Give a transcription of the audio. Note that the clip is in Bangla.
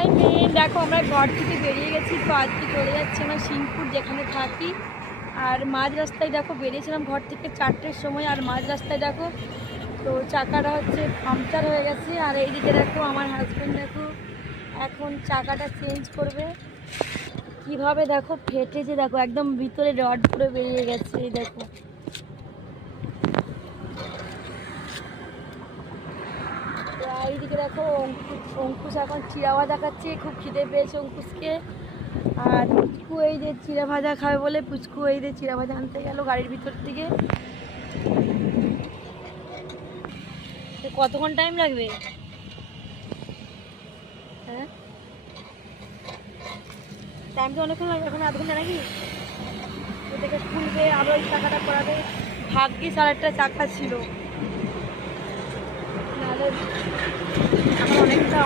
হাই মেন, দেখো আমরা ঘর থেকে বেরিয়ে গেছি। তো আজকে চলে যাচ্ছি আমরা সিংপুর, যেখানে থাকি। আর মাঝ রাস্তায় দেখো বেরিয়েছিলাম ঘর থেকে 4টের সময়, আর মাঝ রাস্তায় দেখো তো চাকাটা হচ্ছে পাংচার হয়ে গেছে। আর এইদিকে দেখো আমার হাজব্যান্ড দেখো এখন চাকাটা চেঞ্জ করবে। কিভাবে দেখো ফেটেছে, দেখো একদম ভিতরে রড পুরো বেরিয়ে গেছে। এই দেখো এইদিকে দেখো অঙ্কুশ এখন চিড়া ভাজা খাচ্ছে, খুব খিদে পেয়েছে অঙ্কুশকে। আর পুচকু এই যে চিড়া ভাজা খাবে বলে পুচকু এই যে চিড়া ভাজা আনতে গেল গাড়ির ভিতর থেকে। কতক্ষণ টাইম লাগবে? হ্যাঁ টাইম তো অনেকক্ষণ লাগবে, এখন আধ ঘন্টা নাকি? ওদেরকে খুলবে আবার ওই চাকাটা করাবে। ভাগ্যিস আর একটা চাকা ছিল, নাহলে আমার অনেকটা